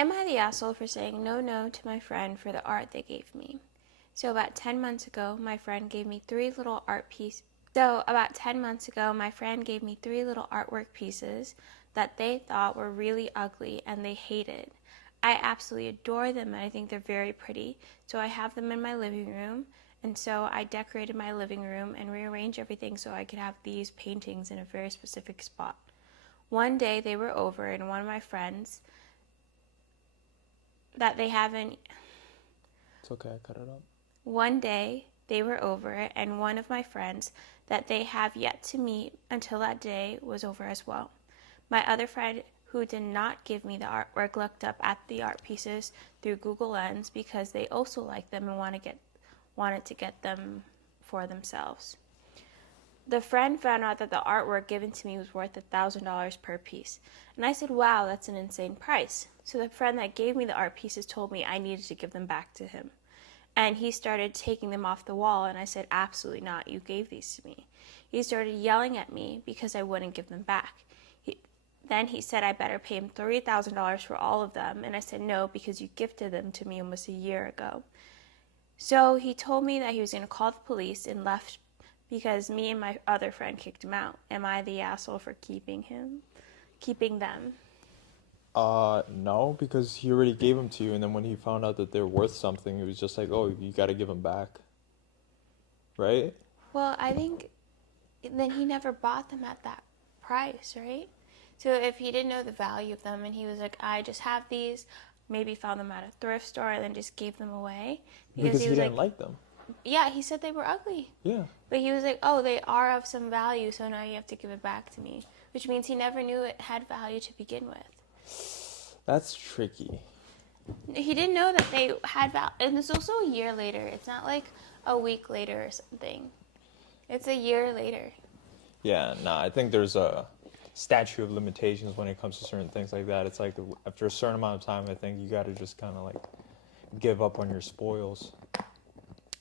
Am I the asshole for saying no to my friend for the art they gave me? So about 10 months ago, my friend gave me three little artwork pieces that they thought were really ugly and they hated. I absolutely adore them and I think they're very pretty. So I have them in my living room, and so I decorated my living room and rearranged everything so I could have these paintings in a very specific spot. One day they were over and one of my friends that they haven't It's okay, I cut it up. One day they were over, and one of my friends that they have yet to meet until that day was over as well. My other friend, who did not give me the artwork, looked up at the art pieces through Google Lens because they also like them and wanted to get them for themselves. The friend found out that the artwork given to me was worth $1,000 per piece. And I said, wow, that's an insane price. So the friend that gave me the art pieces told me I needed to give them back to him. And he started taking them off the wall, and I said, absolutely not, you gave these to me. He started yelling at me because I wouldn't give them back. Then he said I better pay him $3,000 for all of them, and I said no, because you gifted them to me almost a year ago. So he told me that he was going to call the police and left because me and my other friend kicked him out. Am I the asshole for keeping them? No, because he already gave them to you, and then when he found out that they're worth something, he was just like, oh, you gotta give them back, right? Well, I think then he never bought them at that price, right? So if he didn't know the value of them and he was like, I just have these, maybe found them at a thrift store and then just gave them away because Because he he was didn't like, like them. yeah, he said they were ugly. Yeah, But he was like, oh, they are of some value, so now you have to give it back to me, which means he never knew it had value to begin with. that's tricky. He didn't know that they had value. And it's also a year later. It's not like a week later or something. It's a year later. Yeah, nah, I think there's a statute of limitations when it comes to certain things like that. It's like after a certain amount of time, I think you gotta just kind of like give up on your spoils.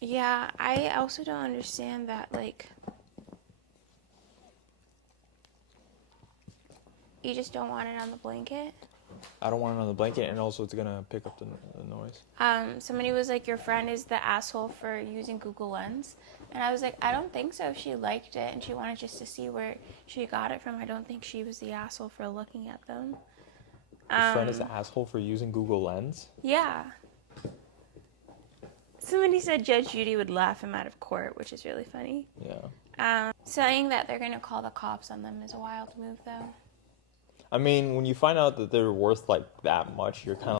Yeah, I also don't understand that, like, you just don't want it on the blanket. I don't want it on the blanket, and also it's gonna pick up the noise. Somebody was like, your friend is the asshole for using Google Lens. And I was like, I don't think so. If she liked it and she wanted just to see where she got it from, I don't think she was the asshole for looking at them. Your friend is the asshole for using Google Lens? Yeah. Somebody said Judge Judy would laugh him out of court, which is really funny. Yeah. Saying that they're going to call the cops on them is a wild move, though. I mean, when you find out that they're worth like that much, you're kind of